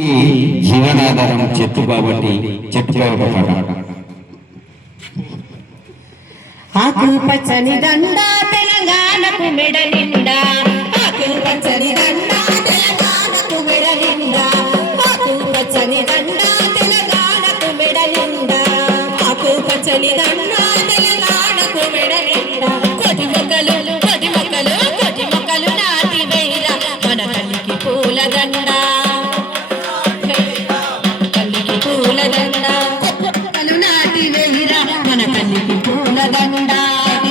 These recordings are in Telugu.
జీవనాధారం చెట్టు కాబట్టి చెట్టుపై ఒక పాట. ఆకు పచ్చని దండ తెలంగాణకు మెడ నిండా, ఆకు పచ్చని దండ తెలంగాణకు మెడ నిండా, ఆకు పచ్చని దండ తెలంగాణకు మెడ నిండా, ఆకు పచ్చని దండ తెలంగాణకు మెడ నిండా. కోటి మొక్కలు కోటి మొక్కలు కోటి మొక్కలు నాటి వేరా మన తల్లికి పూల దండ, తల్లికి పూల దండ, మొక్కలు నాటి వేరా మన తల్లికి పూల దండ,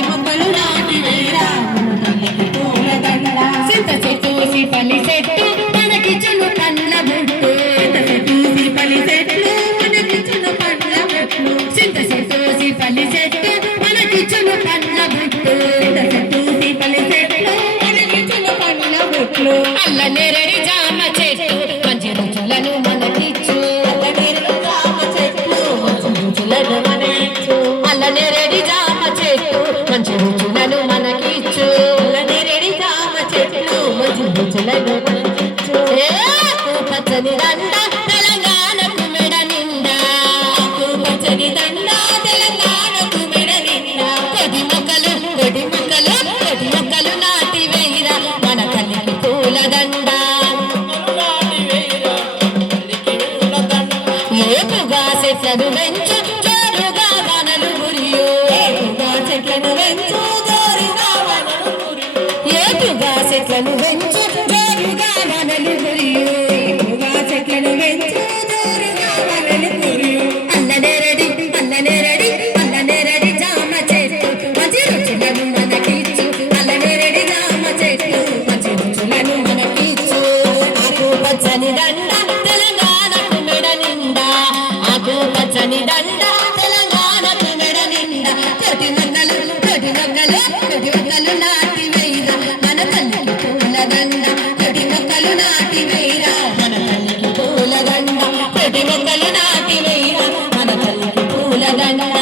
మొక్కలు నాటి వేరా మన తల్లికి పూల దండ. సింత చెట్టు సిపలి చెట్టు మనకిచ్చును పండ్ల బొట్టు, సింత చెట్టు సిపలి చెట్లు మనకిచ్చును పండ్ల బొట్లు, సింత చెట్టు సిపలి చెట్టు మనకిచ్చును పండ్ల బొట్టు, సింత చెట్టు సిపలి చెట్లు మనకిచ్చును పండ్ల బొట్లు. అల్ల నేరేడి జామ చెట్టు మంచి రుచులను మనకిచ్చు, అల్ల నేరేడి జామ చెట్లు మంచి రుచులను మనకిచ్చు, అల్ల నేరేడి జామ చెట్టు మంచి రుచులను మనకిచ్చు, అల్ల నేరేడి జామ చెట్లు మంచి రుచులను మనకిచ్చు. ఆకు పచ్చని దండ తెలంగాణకు మెడ నిండా, ఆకు పచ్చని దండ తెలంగాణకు మెడ నిండా. కోటి మొక్కలు కోటి మొక్కలు కోటి మొక్కలు నాటి వేరా మన తల్లికి పూల దండ, ఏపుగా చెట్లను పెంచు జోరుగా వనలు మురియు, ఏపుగా చెట్లను పెంచు జోరుగా వనలు మురియు, ఏపుగా చెట్లను పెంచు జోరుగా వనలు మురియు, ఏపుగా చెట్లను పెంచు జోరుగా వనలు మురియు. అల్ల నేరడి అల్ల నేరడి అల్ల నేరడి జామ చెట్టు మంచి రుచులను మనకిచ్చు, అల్ల నేరడి జామ చెట్టు మంచి రుచులను మనకిచ్చు. ఆకు పచ్చని దండ తెలంగాణకు మెడ నిండా, ఆకు పచ్చని దండ తెలంగాణకు మెడ నిండా. కోటి మొక్కలు కోటి మొక్కలు కోటి మొక్కలు నాటి వేరా మన తల్లికి పూల దండ, కోటి మొక్కలు నాటి వేరా మన తల్లికి పూల దండ, కోటి మొక్కలు నాటి వేరా మన తల్లికి పూల దండ.